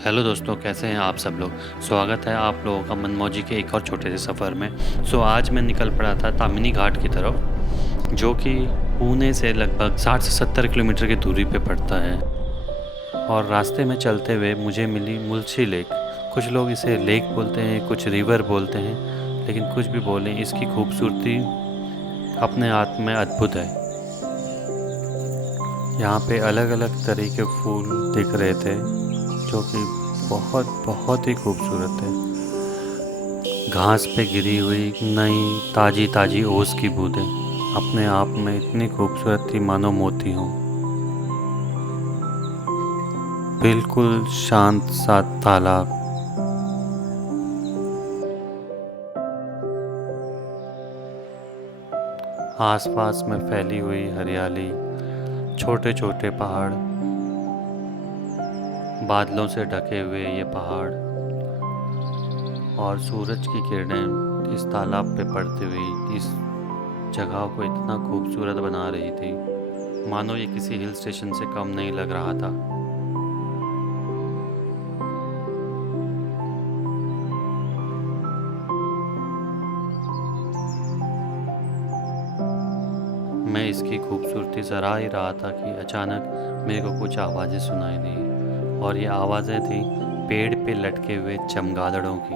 Hello दोस्तों, कैसे हैं आप सब लोग। स्वागत है आप लोगों का मनमौजी के एक और छोटे से सफ़र में। आज मैं निकल पड़ा था तामिनी घाट की तरफ, जो कि पुणे से लगभग 60 से 70 किलोमीटर की दूरी पे पड़ता है। और रास्ते में चलते हुए मुझे मिली मुल्शी लेक। कुछ लोग इसे लेक बोलते हैं, कुछ रिवर बोलते हैं, लेकिन कुछ भी बोलें, इसकी खूबसूरती अपने आप में अद्भुत है। यहाँ पे अलग अलग तरह के फूल दिख रहे थे, जो कि बहुत बहुत ही खूबसूरत है। घास पे गिरी हुई नई ताजी ताजी ओस की बूंदें अपने आप में इतनी खूबसूरत थी, मानो मोती हों। बिल्कुल शांत सा तालाब, आसपास में फैली हुई हरियाली, छोटे छोटे पहाड़, बादलों से ढके हुए ये पहाड़, और सूरज की किरणें इस तालाब पे पड़ती हुई इस जगह को इतना खूबसूरत बना रही थी, मानो ये किसी हिल स्टेशन से कम नहीं लग रहा था। मैं इसकी खूबसूरती सराह ही रहा था कि अचानक मेरे को कुछ आवाज़ें सुनाई दी, और ये आवाज़ें थी पेड़ पे लटके हुए चमगादड़ों की।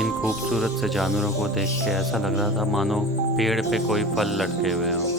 इन खूबसूरत से जानवरों को देख के ऐसा लग रहा था मानो पेड़ पे कोई फल लटके हुए हों।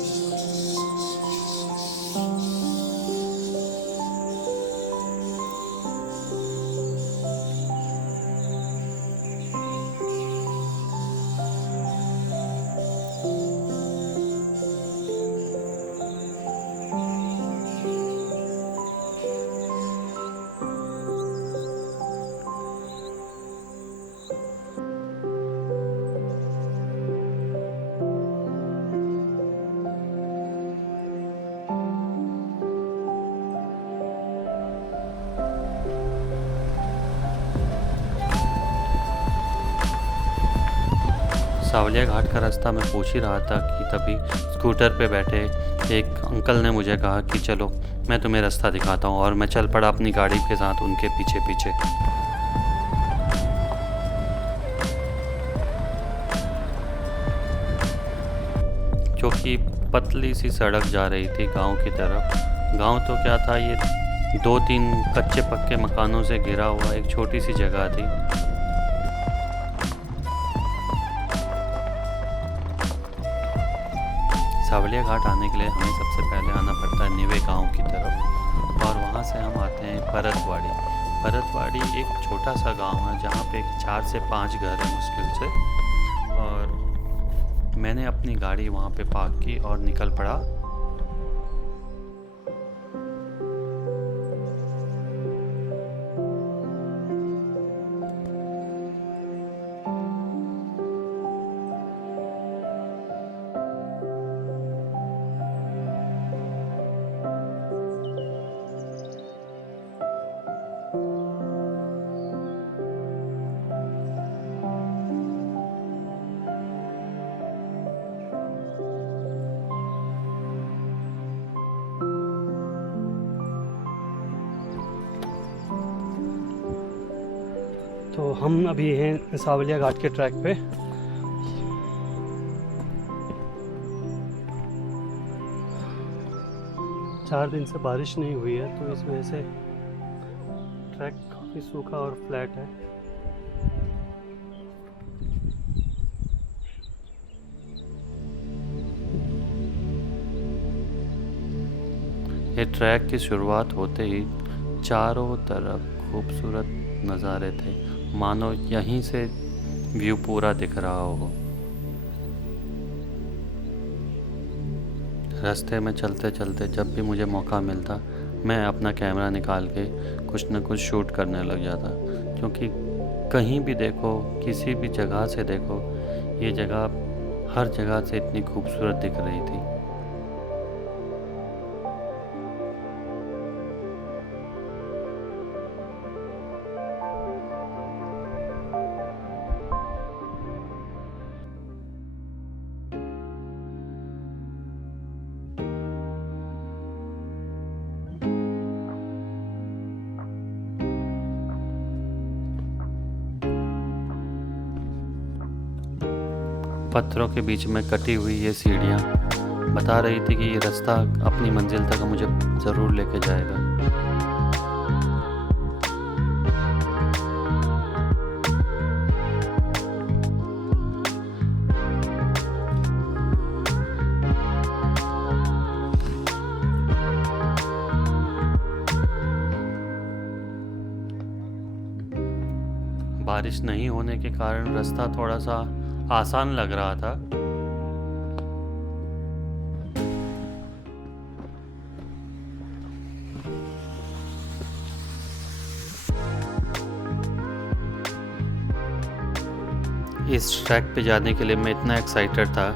सावलिया घाट का रास्ता मैं पूछ ही रहा था कि तभी स्कूटर पे बैठे एक अंकल ने मुझे कहा कि चलो मैं तुम्हें रास्ता दिखाता हूँ, और मैं चल पड़ा अपनी गाड़ी के साथ उनके पीछे पीछे। क्योंकि पतली सी सड़क जा रही थी गांव की तरफ। गांव तो क्या था, ये दो तीन कच्चे पक्के मकानों से घिरा हुआ एक छोटी सी जगह थी। सावलिया घाट आने के लिए हमें सबसे पहले आना पड़ता है निवे गांव की तरफ, और वहाँ से हम आते हैं परतवाड़ी। परतवाड़ी एक छोटा सा गांव है जहाँ पे 4 से 5 घर हैं मुश्किल से। और मैंने अपनी गाड़ी वहाँ पे पार्क की और निकल पड़ा। तो हम अभी हैं सावलिया घाट के ट्रैक पे। चार दिन से बारिश नहीं हुई है, तो इस वजह से ट्रैक काफ़ी सूखा और फ्लैट है। ये ट्रैक की शुरुआत होते ही चारों तरफ खूबसूरत नज़ारे थे, मानो यहीं से व्यू पूरा दिख रहा हो। रास्ते में चलते चलते जब भी मुझे मौका मिलता, मैं अपना कैमरा निकाल के कुछ न कुछ शूट करने लग जाता। क्योंकि कहीं भी देखो, किसी भी जगह से देखो, ये जगह हर जगह से इतनी खूबसूरत दिख रही थी। पत्थरों के बीच में कटी हुई ये सीढ़ियाँ बता रही थी कि ये रास्ता अपनी मंजिल तक मुझे ज़रूर लेके जाएगा। बारिश नहीं होने के कारण रास्ता थोड़ा सा आसान लग रहा था। इस ट्रैक पे जाने के लिए मैं इतना एक्साइटेड था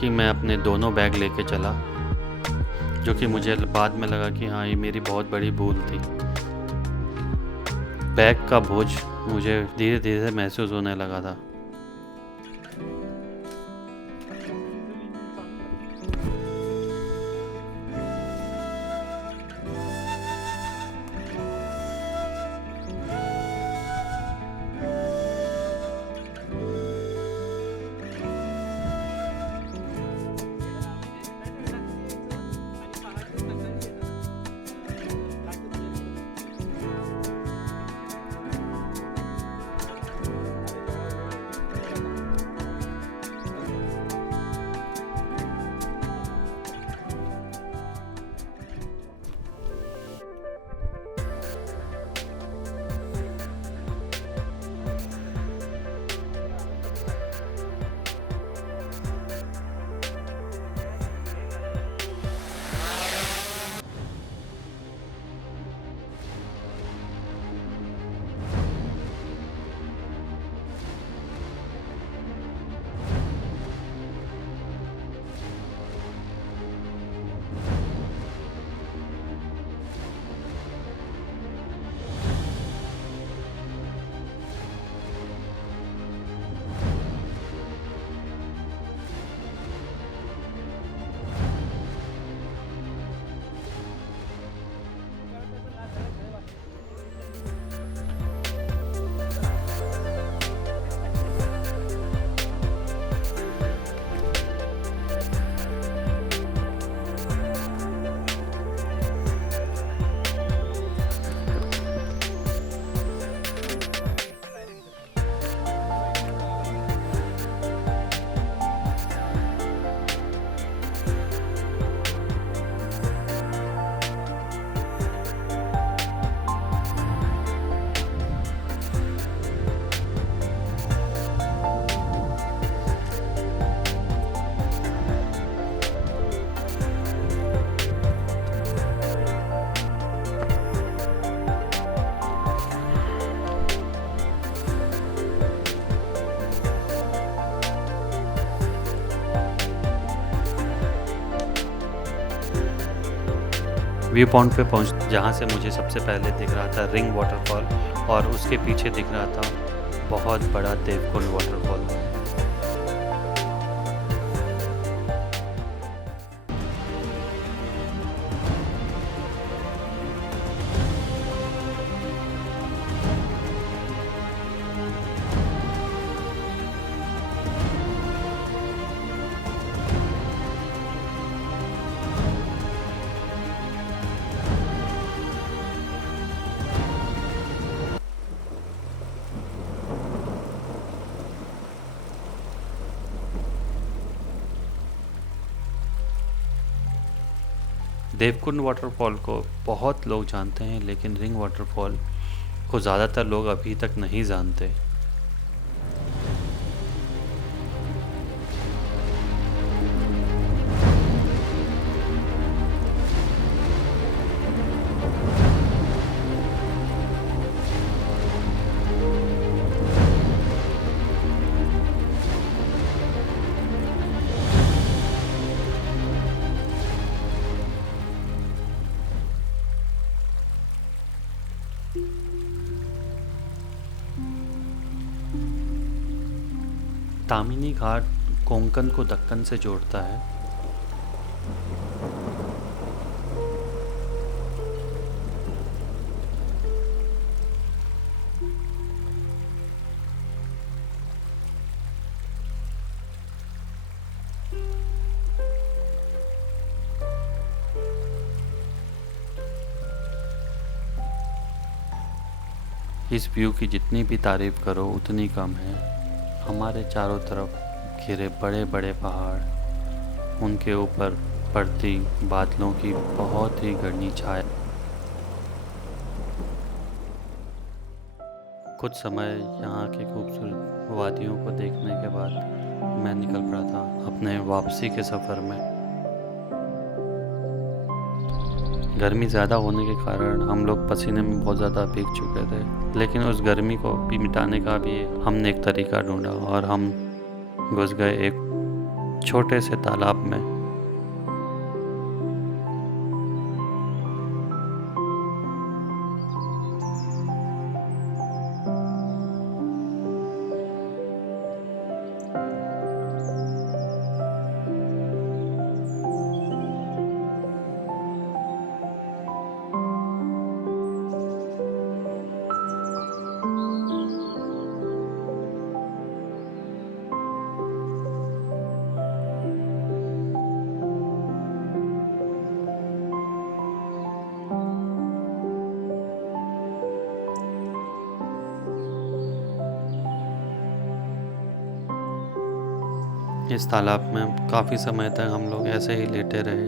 कि मैं अपने दोनों बैग लेके चला, जो कि मुझे बाद में लगा कि हाँ, ये मेरी बहुत बड़ी भूल थी। बैग का बोझ मुझे धीरे धीरे महसूस होने लगा था। व्यू पॉइंट पे पहुँच जहाँ से मुझे सबसे पहले दिख रहा था रिंग वाटरफॉल, और उसके पीछे दिख रहा था बहुत बड़ा देवकुंड वाटरफॉल। देवकुंड वाटरफॉल को बहुत लोग जानते हैं, लेकिन रिंग वाटरफॉल को ज़्यादातर लोग अभी तक नहीं जानते। तामिनी घाट कोंकण को दक्कन से जोड़ता है। इस व्यू की जितनी भी तारीफ़ करो उतनी कम है। हमारे चारों तरफ घिरे बड़े बड़े पहाड़, उनके ऊपर पड़ती बादलों की बहुत ही घनी छाया। कुछ समय यहाँ की खूबसूरत वादियों को देखने के बाद मैं निकल पड़ा था अपने वापसी के सफ़र में। गर्मी ज़्यादा होने के कारण हम लोग पसीने में बहुत ज़्यादा भीग चुके थे, लेकिन उस गर्मी को भी मिटाने का भी हमने एक तरीका ढूंढा और हम घुस गए एक छोटे से तालाब में। इस तालाब में काफ़ी समय तक हम लोग ऐसे ही लेटे रहे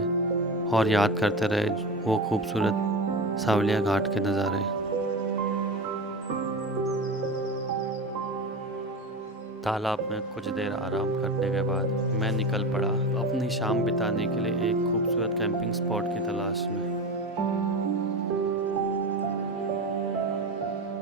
और याद करते रहे वो खूबसूरत सावलिया घाट के नज़ारे। तालाब में कुछ देर आराम करने के बाद मैं निकल पड़ा अपनी शाम बिताने के लिए एक खूबसूरत कैंपिंग स्पॉट की तलाश में।